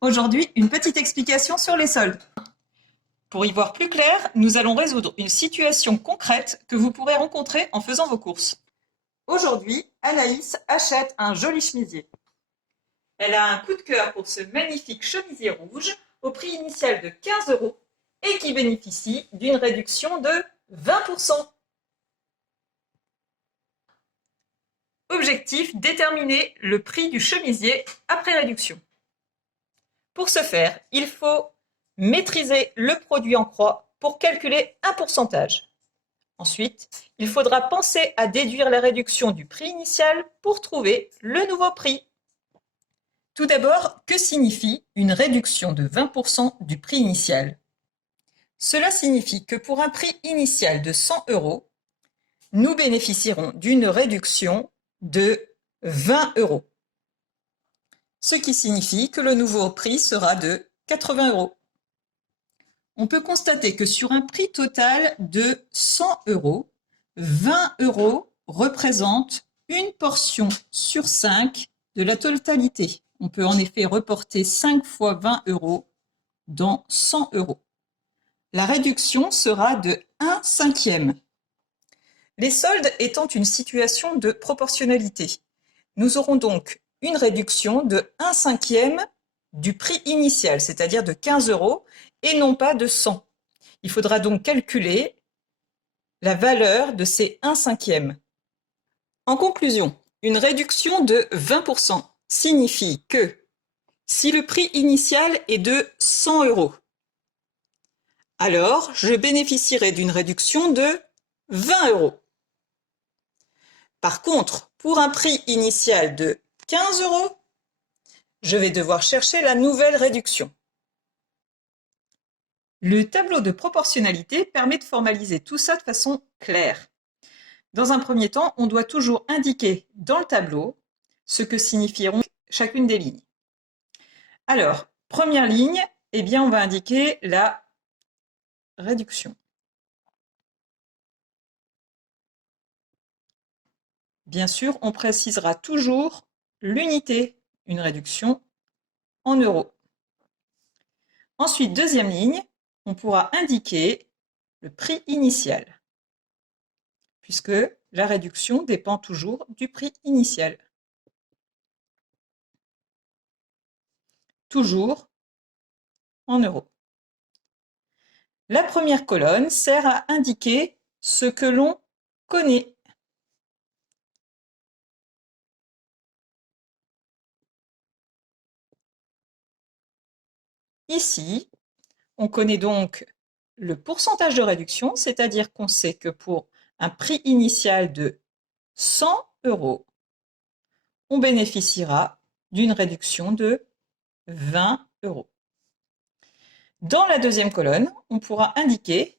Aujourd'hui, une petite explication sur les soldes. Pour y voir plus clair, nous allons résoudre une situation concrète que vous pourrez rencontrer en faisant vos courses. Aujourd'hui, Anaïs achète un joli chemisier. Elle a un coup de cœur pour ce magnifique chemisier rouge au prix initial de 15 € et qui bénéficie d'une réduction de 20%. Objectif, déterminer le prix du chemisier après réduction. Pour ce faire, il faut maîtriser le produit en croix pour calculer un pourcentage. Ensuite, il faudra penser à déduire la réduction du prix initial pour trouver le nouveau prix. Tout d'abord, que signifie une réduction de 20% du prix initial? Cela signifie que pour un prix initial de 100 €, nous bénéficierons d'une réduction de 20 €. Ce qui signifie que le nouveau prix sera de 80 €. On peut constater que sur un prix total de 100 €, 20 € représentent une portion sur 5 de la totalité. On peut en effet reporter 5 fois 20 € dans 100 €. La réduction sera de 1/5. Les soldes étant une situation de proportionnalité, nous aurons donc une réduction de 1/5 du prix initial, c'est-à-dire de 15 € et non pas de 100. Il faudra donc calculer la valeur de ces 1/5. En conclusion, une réduction de 20% signifie que si le prix initial est de 100 €, alors je bénéficierai d'une réduction de 20 €. Par contre, pour un prix initial de 15 €, je vais devoir chercher la nouvelle réduction. Le tableau de proportionnalité permet de formaliser tout ça de façon claire. Dans un premier temps, on doit toujours indiquer dans le tableau ce que signifieront chacune des lignes. Alors, première ligne, eh bien, on va indiquer la réduction. Bien sûr, on précisera toujours l'unité, une réduction en euros. Ensuite, deuxième ligne, on pourra indiquer le prix initial, puisque la réduction dépend toujours du prix initial. Toujours en euros. La première colonne sert à indiquer ce que l'on connaît. Ici, on connaît donc le pourcentage de réduction, c'est-à-dire qu'on sait que pour un prix initial de 100 €, on bénéficiera d'une réduction de 20 €. Dans la deuxième colonne, on pourra indiquer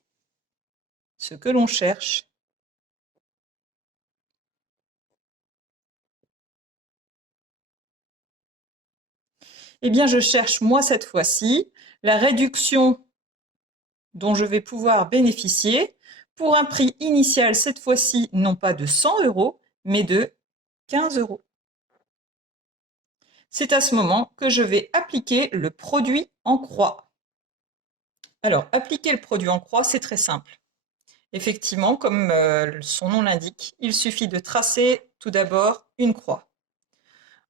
ce que l'on cherche. Eh bien, je cherche, moi, cette fois-ci, la réduction dont je vais pouvoir bénéficier pour un prix initial, cette fois-ci, non pas de 100 €, mais de 15 €. C'est à ce moment que je vais appliquer le produit en croix. Alors, appliquer le produit en croix, c'est très simple. Effectivement, comme son nom l'indique, il suffit de tracer tout d'abord une croix.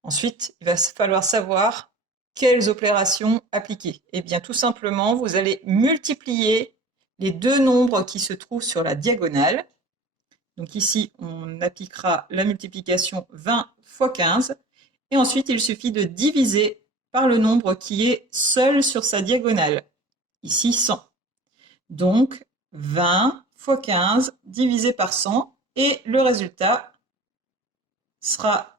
Ensuite, il va falloir savoir quelles opérations appliquer. Eh bien, tout simplement, vous allez multiplier les deux nombres qui se trouvent sur la diagonale. Donc ici, on appliquera la multiplication 20 fois 15. Et ensuite, il suffit de diviser par le nombre qui est seul sur sa diagonale. Ici, 100. Donc, 20 fois 15 divisé par 100. Et le résultat sera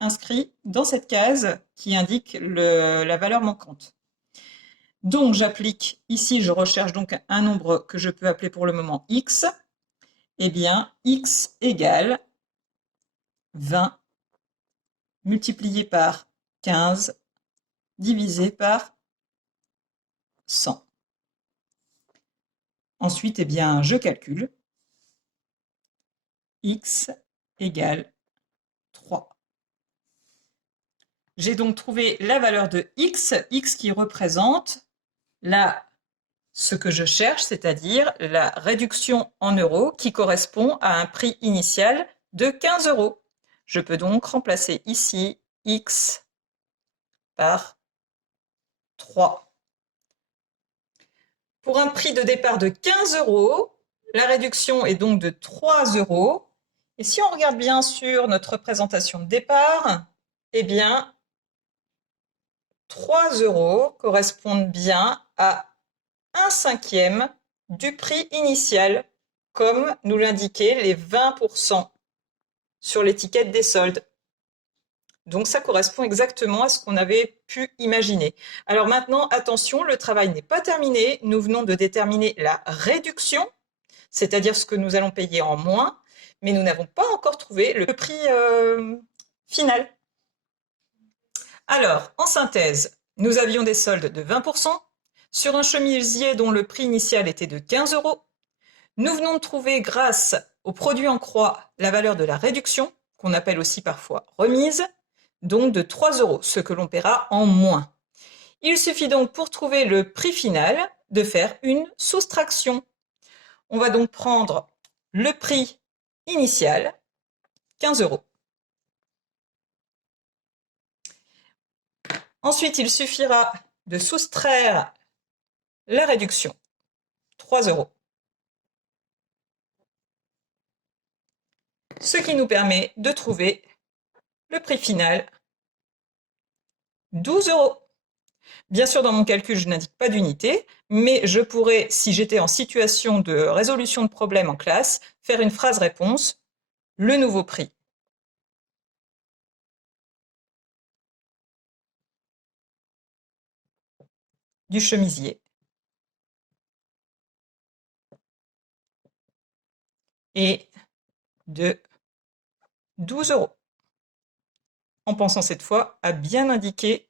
inscrit dans cette case qui indique la valeur manquante. Donc, j'applique ici, je recherche donc un nombre que je peux appeler pour le moment x. Eh bien, x égale 20 multiplié par 15 divisé par 100. Ensuite, eh bien, je calcule. X égale 3. J'ai donc trouvé la valeur de x qui représente ce que je cherche, c'est-à-dire la réduction en euros qui correspond à un prix initial de 15 euros. Je peux donc remplacer ici x par 3. Pour un prix de départ de 15 euros, la réduction est donc de 3 euros. Et si on regarde bien sur notre représentation de départ, eh bien, 3 euros correspondent bien à 1/5 du prix initial, comme nous l'indiquaient les 20% sur l'étiquette des soldes. Donc ça correspond exactement à ce qu'on avait pu imaginer. Alors maintenant, attention, le travail n'est pas terminé. Nous venons de déterminer la réduction, c'est-à-dire ce que nous allons payer en moins, mais nous n'avons pas encore trouvé le prix final. Alors, en synthèse, nous avions des soldes de 20% sur un chemisier dont le prix initial était de 15 euros. Nous venons de trouver, grâce au produit en croix, la valeur de la réduction, qu'on appelle aussi parfois remise, donc de 3 euros, ce que l'on paiera en moins. Il suffit donc pour trouver le prix final de faire une soustraction. On va donc prendre le prix initial, 15 euros. Ensuite, il suffira de soustraire la réduction, 3 euros. Ce qui nous permet de trouver le prix final, 12 euros. Bien sûr, dans mon calcul, je n'indique pas d'unité, mais je pourrais, si j'étais en situation de résolution de problème en classe, faire une phrase réponse, le nouveau prix du chemisier est de 12 euros. En pensant cette fois à bien indiquer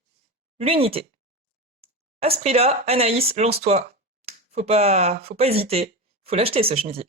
l'unité. À ce prix-là, Anaïs, lance-toi. Faut pas hésiter. Faut l'acheter, ce chemisier.